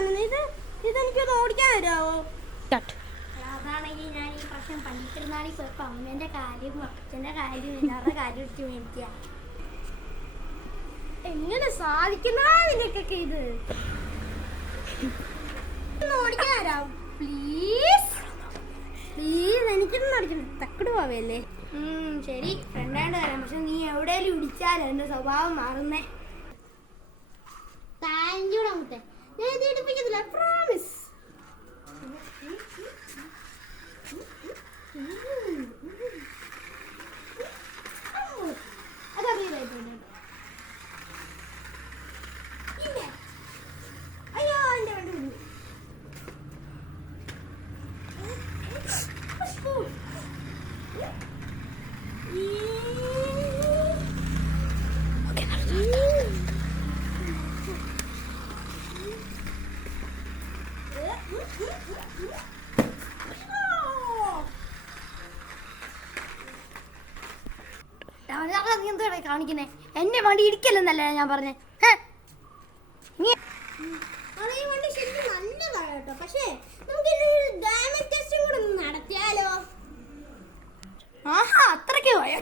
കാണുന്നത്. ഇതെനിക്കൊന്ന് ഓടിക്കാൻ തരാമോ? അതാണെങ്കിൽ ഞാൻ ഈ പ്രശ്നം പണ്ടിരുന്നാളിൽ പോയപ്പോൾ അമ്മേൻ്റെ കാര്യം അച്ഛൻ്റെ കാര്യം എല്ലാവരുടെ കാര്യം എടുത്ത് മേടിക്കുക. എങ്ങനെ സാധിക്കുന്നതാ നിനക്കൊക്കെ ഇത്? ഓടിക്കാൻ തരാം പ്ലീസ്. എനിക്കൊന്നും ഓടിക്കണം. തക്കട് പോവല്ലേ? ശരി, ഫ്രണ്ടായിട്ട് തരാം. പക്ഷെ നീ എവിടെയെങ്കിലും ഇടിച്ചാലോ എൻ്റെ സ്വഭാവം മാറുന്നേ. താങ്ക് യു മുത്തേ. ഞാൻ ഇത് ഇടിപ്പിക്കത്തില്ല, പ്രോമിസ്. അയ്യോ എൻ്റെ വണ്ടി കാണിക്കുന്നേ. എന്റെ വണ്ടി ഇടിക്കലെന്നല്ലേ ഞാൻ പറഞ്ഞേ. ഈ വണ്ടി ശരിക്കും നല്ലതാണ് കേട്ടോ. പക്ഷേ നമുക്ക് ഡാമേജ് ടെസ്റ്റും കൂടെ നടത്തിയാലോ? ആഹാ, അത്രയ്ക്ക് പോയാ